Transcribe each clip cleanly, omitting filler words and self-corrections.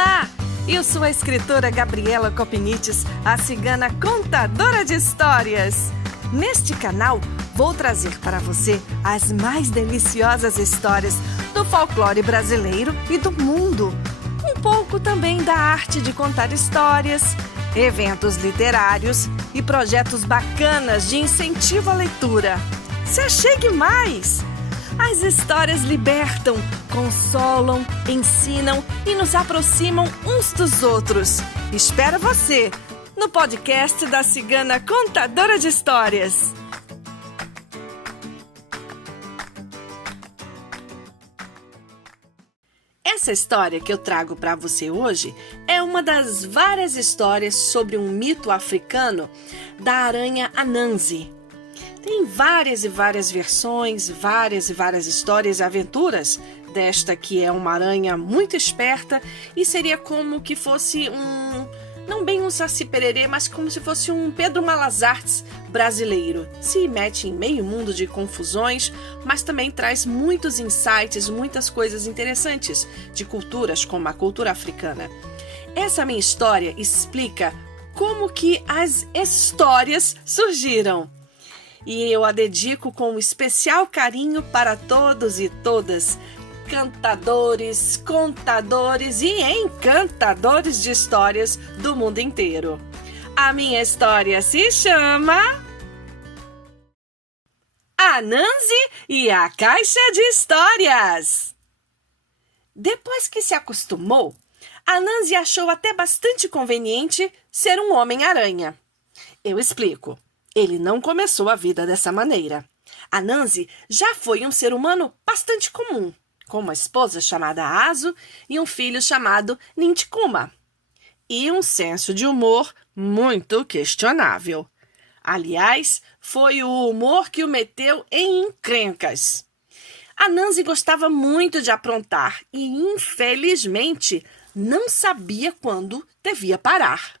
Olá! Eu sou a escritora Gabriela Copinites, a cigana contadora de histórias. Neste canal, vou trazer para você as mais deliciosas histórias do folclore brasileiro e do mundo. Um pouco também da arte de contar histórias, eventos literários e projetos bacanas de incentivo à leitura. Se achegue mais! As histórias libertam, consolam, ensinam e nos aproximam uns dos outros. Espero você no podcast da Cigana Contadora de Histórias. Essa história que eu trago para você hoje é uma das várias histórias sobre um mito africano da aranha Anansi. Tem várias e várias versões, várias e várias histórias e aventuras desta que é uma aranha muito esperta e seria como que fosse não bem um Saci-Pererê, mas como se fosse um Pedro Malas brasileiro. Se mete em meio mundo de confusões, mas também traz muitos insights, muitas coisas interessantes de culturas como a cultura africana. Essa minha história explica como que as histórias surgiram. E eu a dedico com um especial carinho para todos e todas, cantadores, contadores e encantadores de histórias do mundo inteiro. A minha história se chama Anansi e a Caixa de Histórias. Depois que se acostumou, Anansi achou até bastante conveniente ser um homem-aranha. Eu explico. Ele não começou a vida dessa maneira. Anansi já foi um ser humano bastante comum, com uma esposa chamada Aso e um filho chamado Nintikuma. E um senso de humor muito questionável. Aliás, foi o humor que o meteu em encrencas. Anansi gostava muito de aprontar e, infelizmente, não sabia quando devia parar.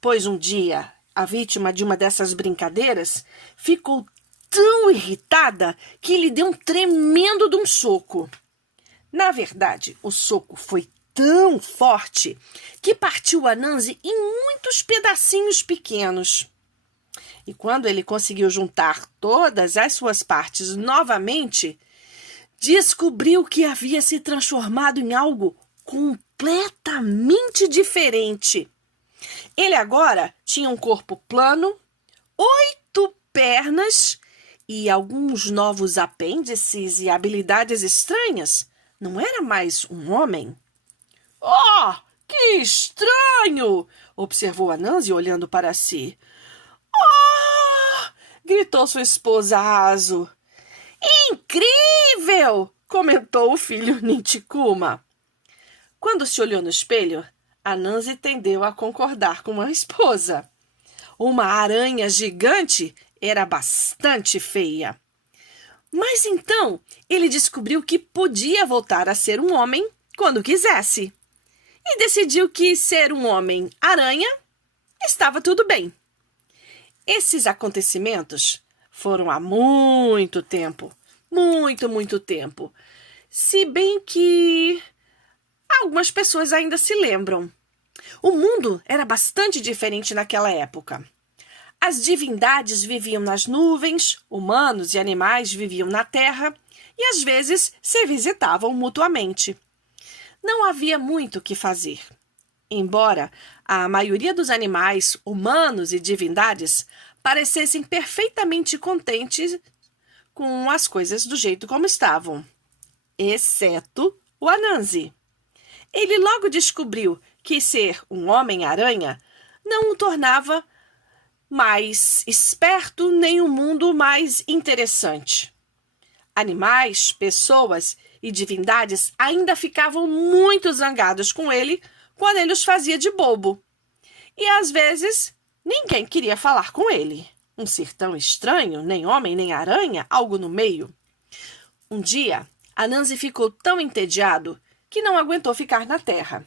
Pois um dia, a vítima de uma dessas brincadeiras ficou tão irritada que lhe deu um tremendo de um soco. Na verdade, o soco foi tão forte que partiu Anansi em muitos pedacinhos pequenos. E quando ele conseguiu juntar todas as suas partes novamente, descobriu que havia se transformado em algo completamente diferente. Ele agora tinha um corpo plano, 8 pernas e alguns novos apêndices e habilidades estranhas. Não era mais um homem. — Oh, que estranho! Observou Anansi olhando para si. — Oh! Gritou sua esposa Aso. — Incrível! Comentou o filho Nintikuma. Quando se olhou no espelho, Anansi tendeu a concordar com a esposa. Uma aranha gigante era bastante feia. Mas então ele descobriu que podia voltar a ser um homem quando quisesse. E decidiu que ser um homem-aranha estava tudo bem. Esses acontecimentos foram há muito tempo. Muito tempo. Se bem que algumas pessoas ainda se lembram. O mundo era bastante diferente naquela época. As divindades viviam nas nuvens, humanos e animais viviam na terra e às vezes se visitavam mutuamente. Não havia muito o que fazer. Embora a maioria dos animais, humanos e divindades parecessem perfeitamente contentes com as coisas do jeito como estavam, exceto o Anansi. Ele logo descobriu que ser um homem-aranha não o tornava mais esperto nem um mundo mais interessante. Animais, pessoas e divindades ainda ficavam muito zangados com ele quando ele os fazia de bobo. E às vezes ninguém queria falar com ele. Um ser tão estranho, nem homem nem aranha, algo no meio. Um dia, Anansi ficou tão entediado que não aguentou ficar na terra.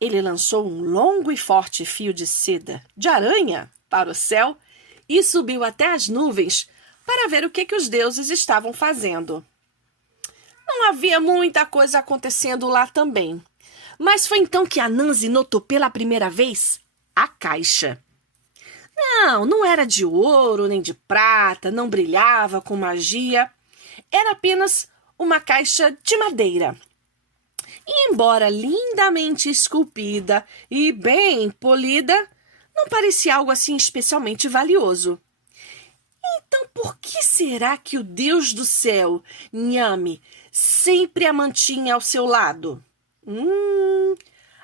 Ele lançou um longo e forte fio de seda, de aranha, para o céu e subiu até as nuvens para ver o que os deuses estavam fazendo. Não havia muita coisa acontecendo lá também, Mas foi então que a Nancy notou pela primeira vez a caixa. Não era de ouro nem de prata, não brilhava com magia. Era apenas uma caixa de madeira. E embora lindamente esculpida e bem polida, não parecia algo assim especialmente valioso. Então, por que será que o Deus do céu, Nhame, sempre a mantinha ao seu lado?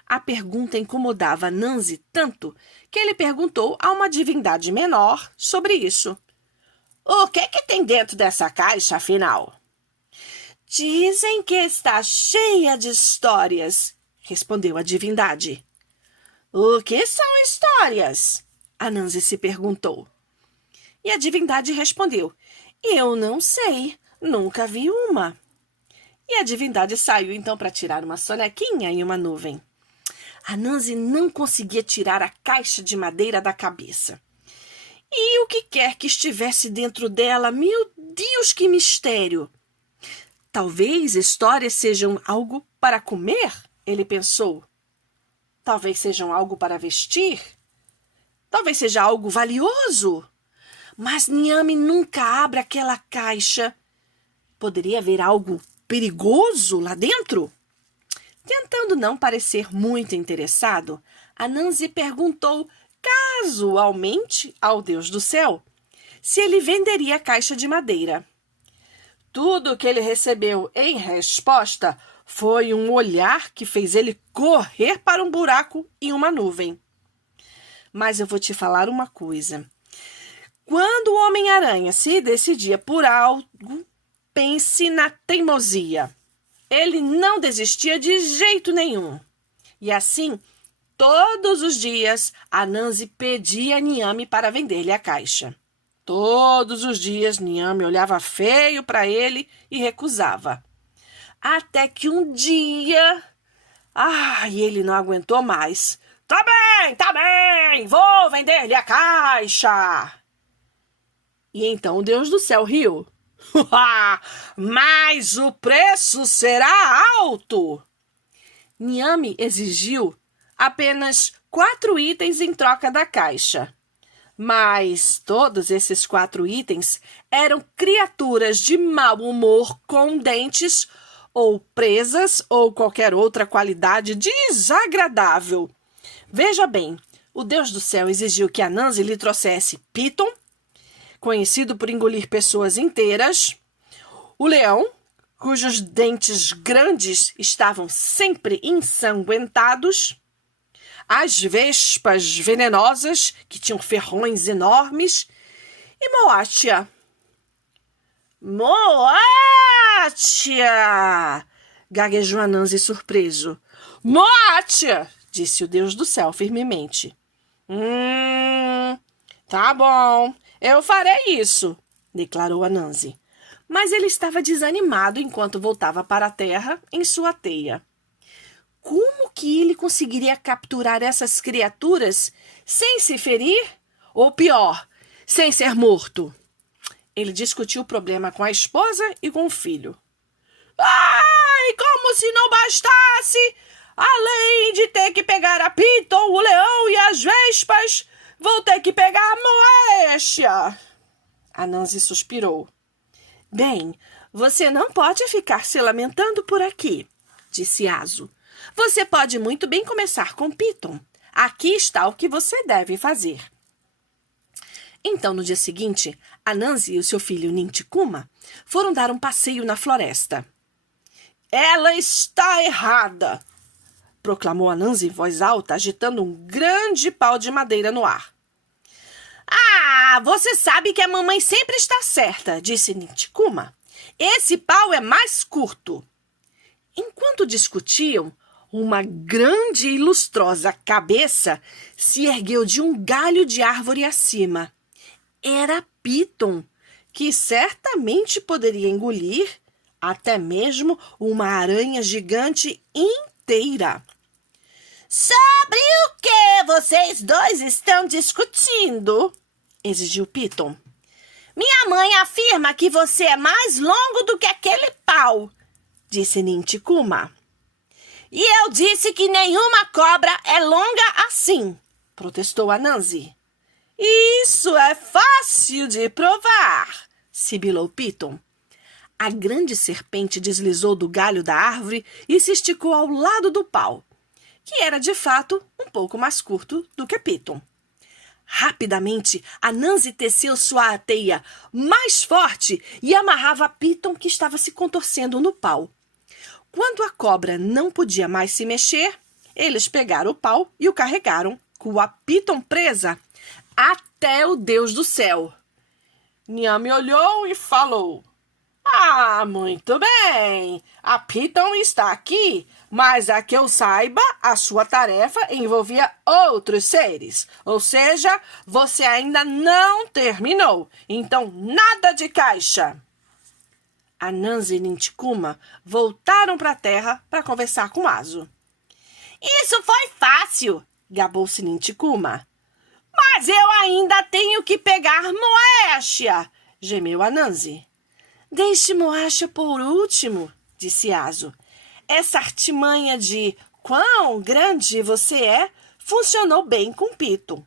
A pergunta incomodava Nancy tanto que ele perguntou a uma divindade menor sobre isso. O que tem dentro dessa caixa, afinal? Dizem que está cheia de histórias, respondeu a divindade. O que são histórias? A Nancy se perguntou. E a divindade respondeu, eu não sei, nunca vi uma. E a divindade saiu então para tirar uma sonequinha em uma nuvem. A Nancy não conseguia tirar a caixa de madeira da cabeça. E o que quer que estivesse dentro dela, meu Deus, que mistério! Talvez histórias sejam algo para comer, ele pensou. Talvez sejam algo para vestir. Talvez seja algo valioso. Mas Nhame nunca abre aquela caixa. Poderia haver algo perigoso lá dentro? Tentando não parecer muito interessado, a Nancy perguntou casualmente ao Deus do céu se ele venderia a caixa de madeira. Tudo o que ele recebeu em resposta foi um olhar que fez ele correr para um buraco em uma nuvem. Mas eu vou te falar uma coisa. Quando o Homem-Aranha se decidia por algo, pense na teimosia. Ele não desistia de jeito nenhum. E assim, todos os dias, a Nancy pedia a Nhame para vender-lhe a caixa. Todos os dias, Nhame olhava feio para ele e recusava. Até que um dia... ele não aguentou mais. Tá bem, vou vender-lhe a caixa. E então o Deus do céu riu. Mas o preço será alto. Nhame exigiu apenas 4 itens em troca da caixa. Mas todos esses 4 itens eram criaturas de mau humor com dentes ou presas ou qualquer outra qualidade desagradável. Veja bem, o Deus do céu exigiu que a Nancy lhe trouxesse Piton, conhecido por engolir pessoas inteiras, o leão, cujos dentes grandes estavam sempre ensanguentados, as vespas venenosas, que tinham ferrões enormes, e Moatia. Moatia! Gaguejou a Nancy surpreso. Moatia! Disse o Deus do céu firmemente. Tá bom, eu farei isso, declarou a Nancy. Mas ele estava desanimado enquanto voltava para a terra em sua teia. Como que ele conseguiria capturar essas criaturas sem se ferir? Ou pior, sem ser morto? Ele discutiu o problema com a esposa e com o filho. Como se não bastasse! Além de ter que pegar a Piton, o leão e as vespas, vou ter que pegar a Moestia. A Nancy suspirou. Bem, você não pode ficar se lamentando por aqui, disse Azo. Você pode muito bem começar com Piton. Aqui está o que você deve fazer. Então, no dia seguinte, a Nancy e o seu filho Nintikuma foram dar um passeio na floresta. Ela está errada, proclamou a Nancy em voz alta, agitando um grande pau de madeira no ar. Você sabe que a mamãe sempre está certa, disse Nintikuma. Esse pau é mais curto. Enquanto discutiam, uma grande e lustrosa cabeça se ergueu de um galho de árvore acima. Era Piton, que certamente poderia engolir até mesmo uma aranha gigante inteira. Sobre o que vocês dois estão discutindo? Exigiu Piton. Minha mãe afirma que você é mais longo do que aquele pau, disse Nintikuma. E eu disse que nenhuma cobra é longa assim, protestou Anansi. Isso é fácil de provar, sibilou Piton. A grande serpente deslizou do galho da árvore e se esticou ao lado do pau, que era de fato um pouco mais curto do que Piton. Rapidamente, Anansi teceu sua teia mais forte e amarrava Piton, que estava se contorcendo no pau. Quando a cobra não podia mais se mexer, eles pegaram o pau e o carregaram, com a Piton presa, até o Deus do céu. Niame olhou e falou: Ah, muito bem, a Piton está aqui, mas a que eu saiba, a sua tarefa envolvia outros seres. Ou seja, você ainda não terminou, então nada de caixa. Anansi e Ninticuma voltaram para a terra para conversar com Aso. Isso foi fácil, gabou-se Ninticuma. Mas eu ainda tenho que pegar Moéstia, gemeu Anansi. Deixe Moéstia por último, disse Aso. Essa artimanha de quão grande você é funcionou bem com Piton.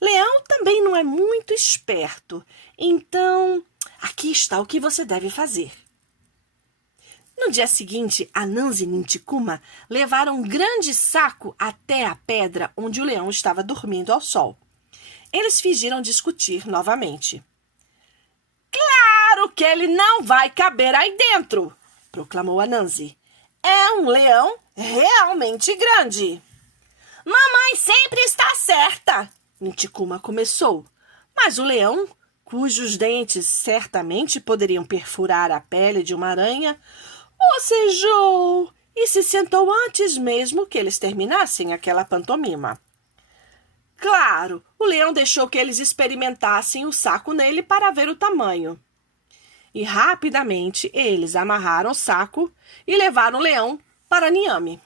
Leão também não é muito esperto, então aqui está o que você deve fazer. No dia seguinte, Anansi e Ninticuma levaram um grande saco até a pedra onde o leão estava dormindo ao sol. Eles fingiram discutir novamente. Claro que ele não vai caber aí dentro, proclamou Anansi. É um leão realmente grande. Mamãe sempre está certa, Ninticuma começou. Mas o leão, cujos dentes certamente poderiam perfurar a pele de uma aranha, bocejou e se sentou antes mesmo que eles terminassem aquela pantomima. Claro, o leão deixou que eles experimentassem o saco nele para ver o tamanho. E rapidamente eles amarraram o saco e levaram o leão para Niame.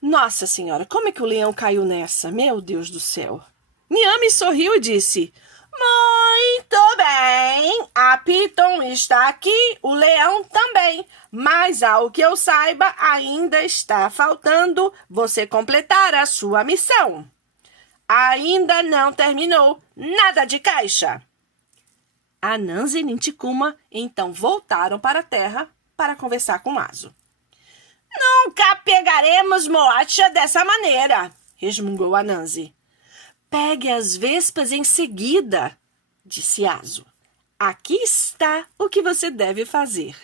Nossa Senhora, como é que o leão caiu nessa? Meu Deus do céu! Niame sorriu e disse: Muito bem, a Piton está aqui, o leão também, mas ao que eu saiba ainda está faltando você completar a sua missão. Ainda não terminou, nada de caixa. Anansi e Ninticuma então voltaram para a terra para conversar com Aso. Nunca pegaremos Moéstia dessa maneira, resmungou Anansi. Pegue as vespas em seguida, disse Aso. Aqui está o que você deve fazer.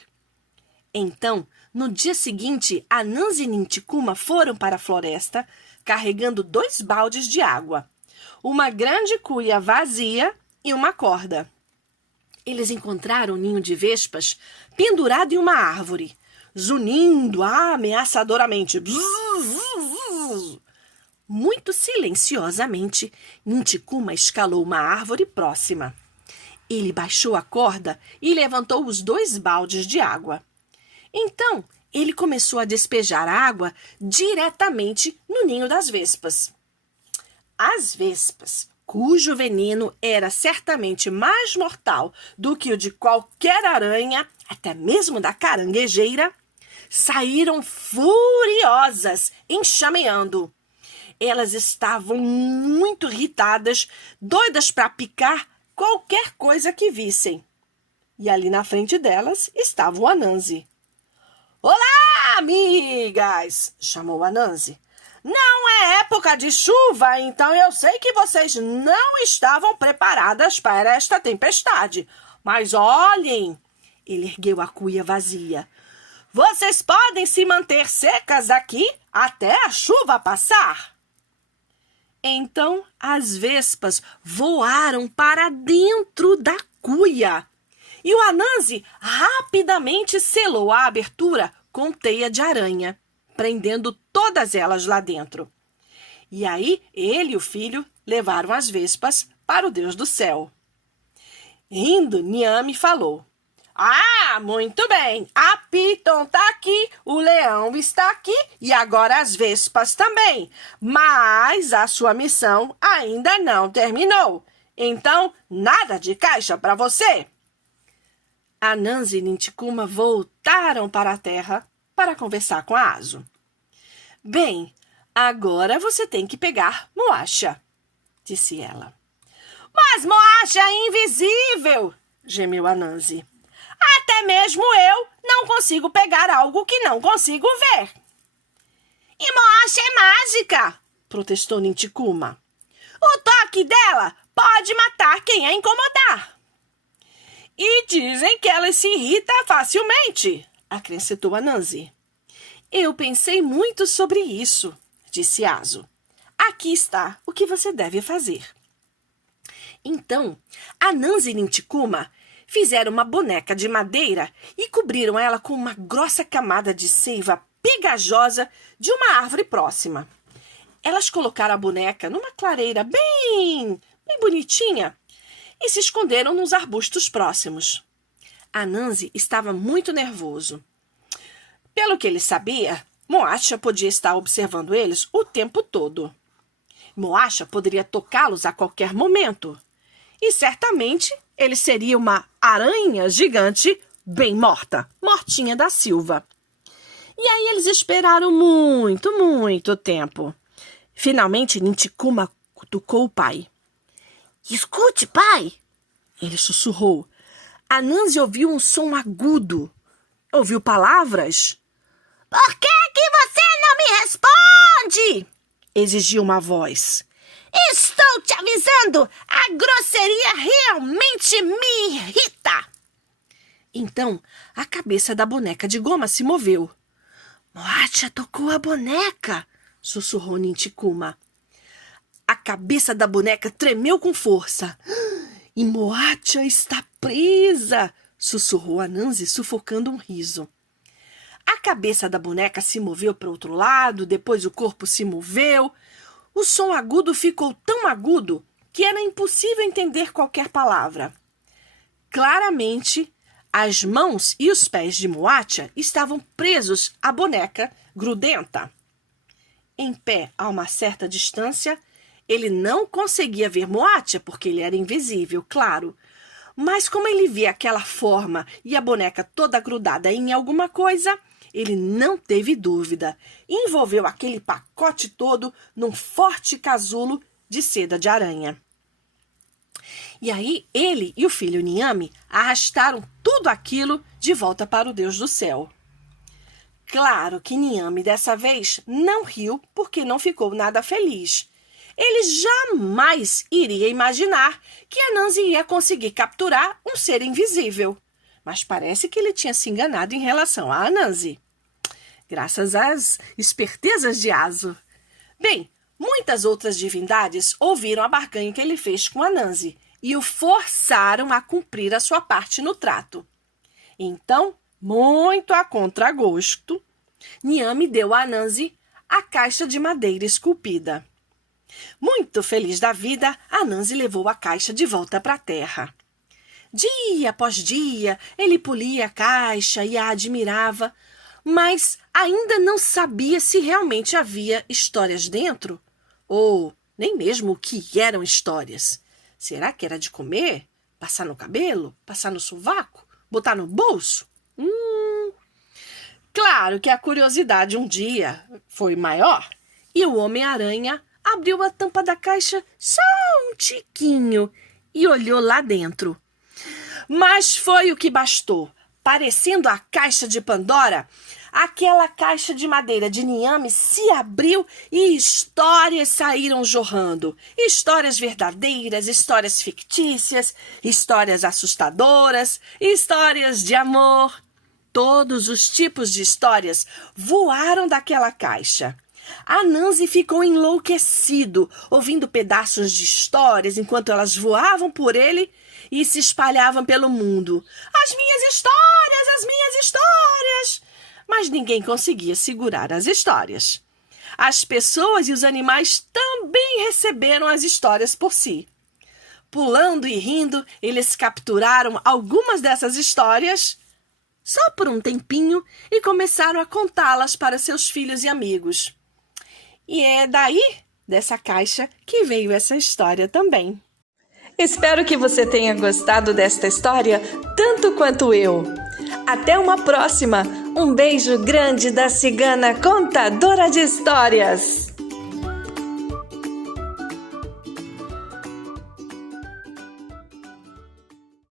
Então, no dia seguinte, Anansi e Ninticuma foram para a floresta carregando 2 baldes de água, uma grande cuia vazia e uma corda. Eles encontraram um ninho de vespas pendurado em uma árvore, zunindo ameaçadoramente. Muito silenciosamente, Ninticuma escalou uma árvore próxima. Ele baixou a corda e levantou os 2 baldes de água. Então, ele começou a despejar a água diretamente no ninho das vespas. As vespas, cujo veneno era certamente mais mortal do que o de qualquer aranha, até mesmo da caranguejeira, saíram furiosas, enxameando. Elas estavam muito irritadas, doidas para picar qualquer coisa que vissem. E ali na frente delas estava o Anansi. Olá, amigas! Chamou Anansi. Não é época de chuva, então eu sei que vocês não estavam preparadas para esta tempestade. Mas olhem, ele ergueu a cuia vazia. Vocês podem se manter secas aqui até a chuva passar. Então as vespas voaram para dentro da cuia. E o Anansi rapidamente selou a abertura com teia de aranha, prendendo todas elas lá dentro. E aí ele e o filho levaram as vespas para o Deus do céu. Rindo, Niame falou: Ah, muito bem, a Piton está aqui, o leão está aqui e agora as vespas também. Mas a sua missão ainda não terminou. Então, nada de caixa para você. Anansi e Ninticuma voltaram para a terra para conversar com Aso. Bem, agora você tem que pegar Moacha, disse ela. Mas Moacha é invisível, gemeu Anansi. Até mesmo eu não consigo pegar algo que não consigo ver. E Moacha é mágica, protestou Ninticuma. O toque dela pode matar quem a incomodar. E dizem que ela se irrita facilmente, acrescentou Anansi. Eu pensei muito sobre isso, disse Aso. Aqui está o que você deve fazer. Então, Anansi e Ninticuma fizeram uma boneca de madeira e cobriram ela com uma grossa camada de seiva pegajosa de uma árvore próxima. Elas colocaram a boneca numa clareira bem bonitinha e se esconderam nos arbustos próximos. Anansi estava muito nervoso. Pelo que ele sabia, Moacha podia estar observando eles o tempo todo. Moacha poderia tocá-los a qualquer momento. E certamente ele seria uma aranha gigante bem morta, mortinha da Silva. E aí eles esperaram muito tempo. Finalmente, Ninticuma cutucou o pai. Escute, pai! Ele sussurrou. Anansi ouviu um som agudo. Ouviu palavras. Por que você não me responde? Exigiu uma voz. Estou te avisando! A grosseria realmente me irrita! Então, a cabeça da boneca de goma se moveu. Moacha tocou a boneca, sussurrou Ninticuma. A cabeça da boneca tremeu com força. E Moacha está presa, sussurrou Anansi, sufocando um riso. A cabeça da boneca se moveu para o outro lado, depois o corpo se moveu. O som agudo ficou tão agudo que era impossível entender qualquer palavra. Claramente, as mãos e os pés de Moacha estavam presos à boneca grudenta. Em pé a uma certa distância, ele não conseguia ver Moacha porque ele era invisível, claro. Mas como ele via aquela forma e a boneca toda grudada em alguma coisa, ele não teve dúvida. Envolveu aquele pacote todo num forte casulo de seda de aranha. E aí ele e o filho Niame arrastaram tudo aquilo de volta para o Deus do céu. Claro que Niame dessa vez não riu porque não ficou nada feliz. Ele jamais iria imaginar que Anansi ia conseguir capturar um ser invisível. Mas parece que ele tinha se enganado em relação a Anansi. Graças às espertezas de Aso. Bem, muitas outras divindades ouviram a barganha que ele fez com Anansi e o forçaram a cumprir a sua parte no trato. Então, muito a contragosto, Niame deu a Anansi a caixa de madeira esculpida. Muito feliz da vida, Anansi levou a caixa de volta para a terra. Dia após dia, ele polia a caixa e a admirava, mas ainda não sabia se realmente havia histórias dentro, ou nem mesmo o que eram histórias. Será que era de comer? Passar no cabelo? Passar no sovaco? Botar no bolso? Claro que a curiosidade um dia foi maior e o Homem-Aranha abriu a tampa da caixa só um tiquinho e olhou lá dentro. Mas foi o que bastou. Parecendo a caixa de Pandora, aquela caixa de madeira de Niame se abriu e histórias saíram jorrando. Histórias verdadeiras, histórias fictícias, histórias assustadoras, histórias de amor. Todos os tipos de histórias voaram daquela caixa. Anansi ficou enlouquecido, ouvindo pedaços de histórias enquanto elas voavam por ele e se espalhavam pelo mundo. As minhas histórias, as minhas histórias! Mas ninguém conseguia segurar as histórias. As pessoas e os animais também receberam as histórias por si. Pulando e rindo, eles capturaram algumas dessas histórias só por um tempinho e começaram a contá-las para seus filhos e amigos. E é daí, dessa caixa, que veio essa história também. Espero que você tenha gostado desta história tanto quanto eu. Até uma próxima! Um beijo grande da cigana contadora de histórias.